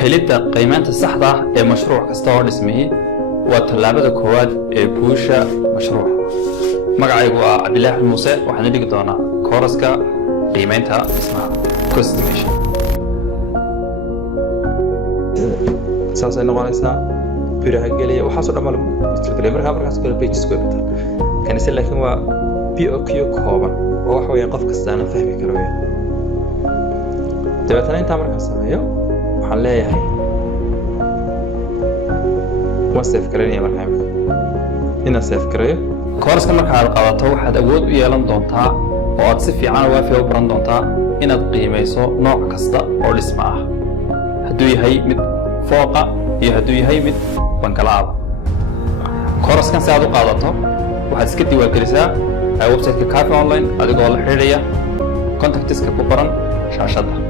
helidda qiimaynta saxda ah ee mashruuc kasta oo dhismihii waa tallaabada koowaad ee guusha mashruuca. magacaygu waa Cabdilaahi Muuse, waxaan dhigi doonaa kooraska qiimaynta dhismaha cost estimation. saasay noqonaysaa biraha geliya waxaas oo dhammaan isticmaalay markaas kale pages ku qabta kanise laakiin waa POQ kooban oo wax weeyaan qof kasta aan fahmi karo weeyaan. dabeetana inta markaan sameeyo waxaan leeyahay waa save gareynaya markaan inaan save gareeyo. kooraska markaad qaadato waxaad awood u yeelan doontaa oo aad si fiican u baran doontaa inaad qiimayso nooc kasta oo dhismo ah, hadduu yahay mid fooqa iyo hadduu yahay mid bankalaada. kooraskan si aad u qaadato waxaad iska diiwaangelisaa website-ka Kaafi Online adigoo la xiriiraya contactiska ku qoran shaashadda.